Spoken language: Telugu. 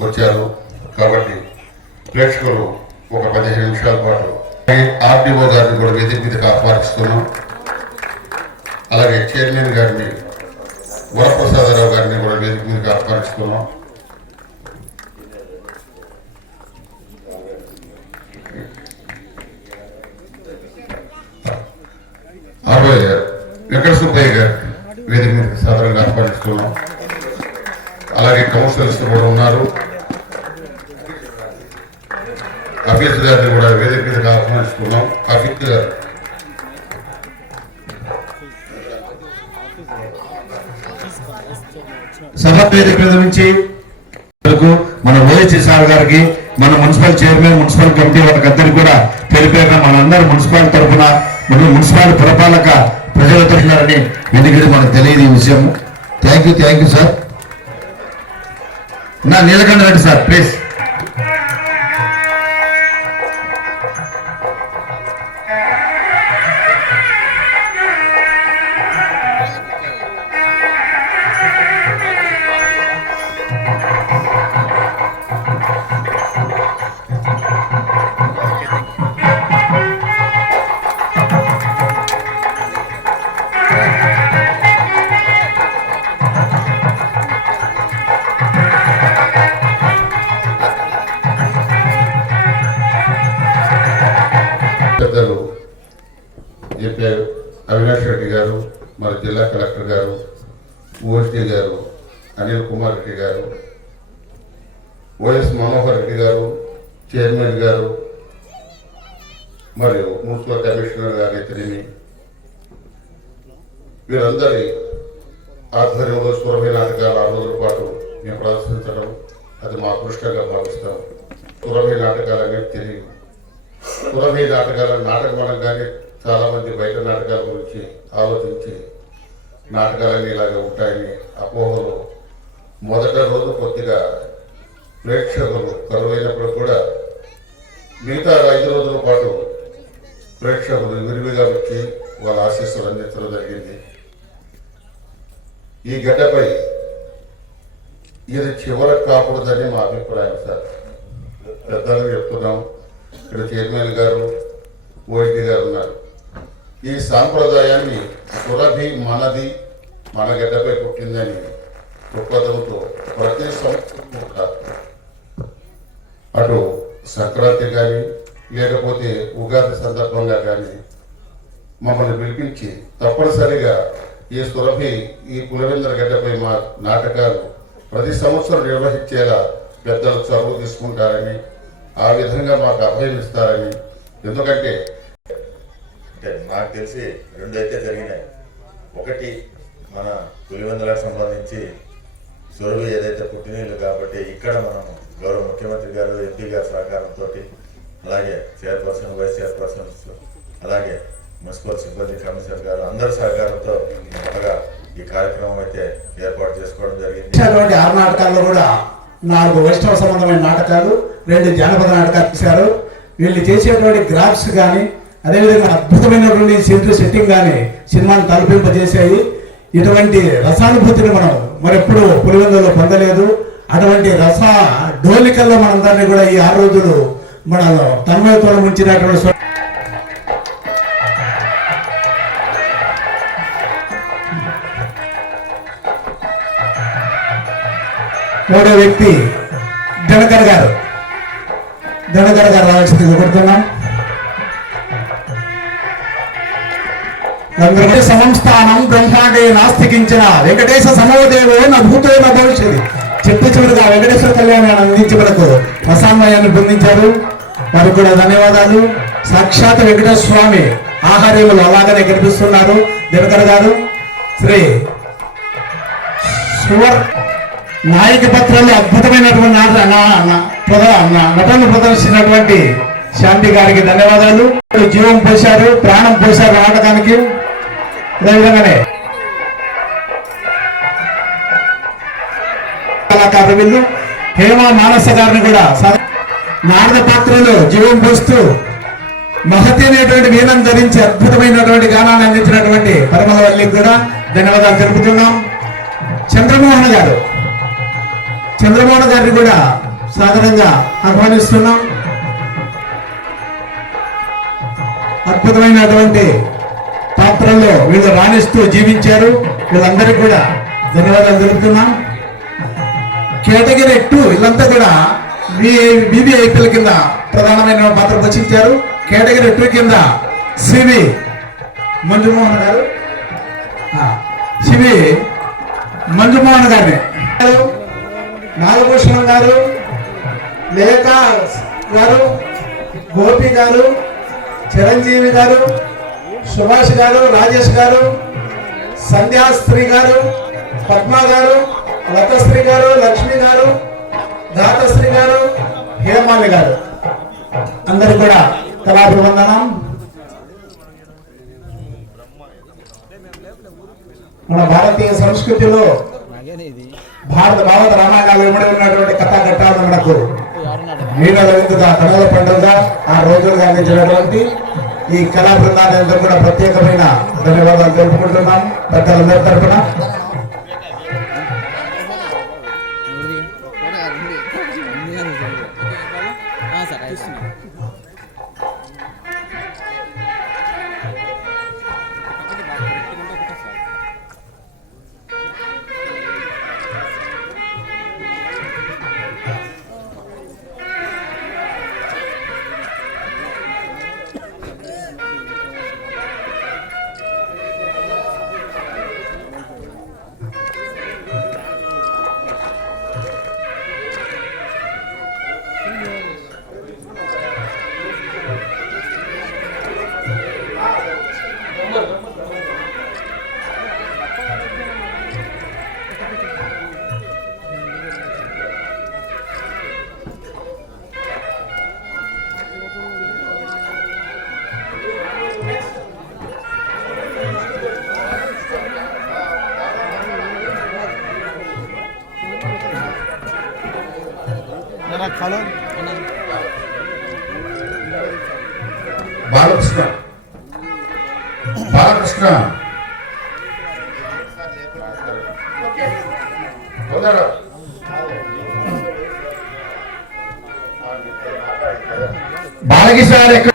వచ్చారు కాబట్టి ప్రేక్షకులు ఒక 15 నిమిషాల పాటు ఆర్డీఓ గారిని కూడా వేదిక మీదకి ఆహ్వానిస్తున్నాం. అలాగే చైర్మన్ గారిని వరప్రసాదరావు గారిని కూడా వేదిక మీదకి ఆహ్వానిస్తున్నాం. వెంకట సుబ్బయ్య గారు వేదిక మీదకి సాధారణంగా ఆహ్వానిస్తున్నాం. అలాగే కౌన్సిలర్స్ కూడా ఉన్నారు. హఫీజ్ గారిని కూడా వేదిక మీదకి ఆహ్వానిస్తున్నాం. హఫీజ్ గారు సభ వేదిక మీద నుంచి మన ఓఎస్సీ సార్ గారికి, మన మున్సిపల్ చైర్మన్, మున్సిపల్ కమిటీ వాళ్ళకందరికీ కూడా తెలిపాక మనందరూ మున్సిపాలిటీ తరఫున మరియు మున్సిపాలిటీ పురపాలక ప్రజల తరఫునారని ఎందుకంటే మనకు తెలియదు ఈ విషయం. Thank you sir. నా నీలకంఠ రెడ్డి సార్ ప్లీజ్. పెద్దలు జెపి అవినాష్ రెడ్డి గారు, మరి జిల్లా కలెక్టర్ గారు, ఓఎస్డీ గారు, అనిల్ కుమార్ రెడ్డి గారు, వైఎస్ మనోహర్ రెడ్డి గారు, చైర్మన్ గారు, మరియు మున్సిపల్ కమిషనర్ గారు ఇతరిని వీరందరి ఆధ్వర్యంలో సురభి నాటకాలు 6 రోజుల పాటు మేము ప్రదర్శించడం అది మా అదృష్టంగా భావిస్తాం. సురభి నాటకాలు అనేది తెలియదు. సురభి నాటకాల నాటకమనంగానే చాలా మంది బయట నాటకాల గురించి ఆలోచించి నాటకాలన్నీ ఇలాగే ఉంటాయని అపోహలు. మొదట రోజు కొద్దిగా ప్రేక్షకులు కరువైనప్పుడు కూడా మిగతా 5 రోజుల పాటు ప్రేక్షకులు విరివిగా వచ్చి వాళ్ళ ఆశీస్సులు అందించడం జరిగింది. ఈ గడ్డపై ఇది చివరకు కాకూడదని మా అభిప్రాయం సార్. పెద్దలు చెప్తున్నాం. ఇక్కడ చైర్మన్ గారు, ఓఎస్డీ గారు ఉన్నారు. ఈ సాంప్రదాయాన్ని సురభి మనది, మన గడ్డపై పుట్టిందని దృక్పథంతో ప్రతి సంవత్సరం అటు సంక్రాంతి కానీ లేకపోతే ఉగాది సందర్భంగా కానీ మమ్మల్ని పిలిపించి తప్పనిసరిగా ఈ సురభి ఈ పులివెందుల గడ్డపై మా నాటకాలు ప్రతి సంవత్సరం నిర్వహించేలా పెద్దలు చొరవ తీసుకుంటారని, ఆ విధంగా మాకు అభయం ఇస్తారని. ఎందుకంటే నాకు తెలిసి 2 అయితే జరిగినాయి. ఒకటి మన పులివెందులకు సంబంధించి సురభి ఏదైతే పుట్టినీళ్ళు కాబట్టి ఇక్కడ మనం గౌరవ ముఖ్యమంత్రి గారు, ఎంపీ గారి సహకారంతో, అలాగే చైర్పర్సన్, వైస్ చైర్పర్సన్స్, అలాగే మున్సిపల్ సిబ్బంది, కమిషనర్ గారు అందరి సహకారంతో బాగా ఈ కార్యక్రమం అయితే ఏర్పాటు చేసుకోవడం జరిగింది. 6 నాటకాల్లో కూడా 4 వైష్ణవ సంబంధమైన నాటకాలు, 2 జానపద నాటకాలు చేశారు. వీళ్ళు చేసేటువంటి గ్రాఫ్స్ కానీ అదేవిధంగా అద్భుతమైనటువంటి సెట్టింగ్ కానీ సినిమాను తలపింపజేసాయి. ఇటువంటి రసానుభూతిని మనం మరెప్పుడు పులివెందులో పొందలేదు. అటువంటి రస డోలికల్లో మనందరినీ కూడా ఈ 6 రోజులు మన తన్మయత్వం ముంచినటువంటి మూడో వ్యక్తి దినకర్ గారు రావాల్సింది కోరుతున్నాం. సంస్థానం బ్రహ్మాండే నాస్తికించిన వెంకటేశ సమోదేవో నా భూతో నా భవిష్యత్. చివరిగా వెంకటేశ్వర కళ్యాణాన్ని అందించి మనకు ప్రసాన్మయాన్ని పొందించారు. వారికి కూడా ధన్యవాదాలు. సాక్షాత్ వెంకటేశ్వర స్వామి ఆహార్యములు అలాగనే కనిపిస్తున్నారు. దినకర్ గారు శ్రీ సువర్ నాయక పత్రాల్లో అద్భుతమైనటువంటి నటన ప్రదర్శించినటువంటి శాంతి గారికి ధన్యవాదాలు. జీవం పోశారు, ప్రాణం పోశారు నాటకానికి. అదేవిధంగానే కళాకారులు వీళ్ళు హేమా మానస గారిని కూడా నారద పాత్రలో జీవం పోస్తూ మహతి అనేటువంటి వీణం ధరించి అద్భుతమైనటువంటి గానాన్ని అందించినటువంటి పరిమళవల్లికి కూడా ధన్యవాదాలు తెలుపుతున్నాం. చంద్రమోహన్ గారు చంద్రమోహన్ గారిని కూడా సాధారణంగా ఆహ్వానిస్తున్నాం. అద్భుతమైనటువంటి పాత్రల్లో వీళ్ళు రాణిస్తూ జీవించారు. వీళ్ళందరికీ కూడా ధన్యవాదాలు తెలుపుతున్నాం. కేటగిరీ 2 వీళ్ళంతా కూడా BBIPL కింద ప్రధానమైన పాత్ర పోషించారు. కేటగిరీ 2 కింద సివి మంజుమోహన్ గారు, సివి మంజుమోహన్ గారిని, నాగభూషణం గారు, లేఖ గారు, గోపి గారు, చిరంజీవి గారు, సుభాష్ గారు, రాజేష్ గారు, సంధ్యాశ్రీ గారు, పద్మ గారు, లతశ్రీ గారు, లక్ష్మి గారు, దాతశ్రీ గారు, హేమాలి గారు అందరూ కూడా కళాభివందనం. మన భారతీయ సంస్కృతిలో భారత రామాయణాలు ఇమ్మడి ఉన్నటువంటి కథాఘట్టాలను మనకు వీణల విందుగా కళల పండుగగా ఆ రోజులుగా అందించినటువంటి ఈ కళా బృందాలందరూ కూడా ప్రత్యేకమైన ధన్యవాదాలు తెలుపుకుంటున్నాం పెద్దలందరి తరఫున. బాలకృష్ణ బాలకృష్ణ బాలకృష్ణ ఎక్కడ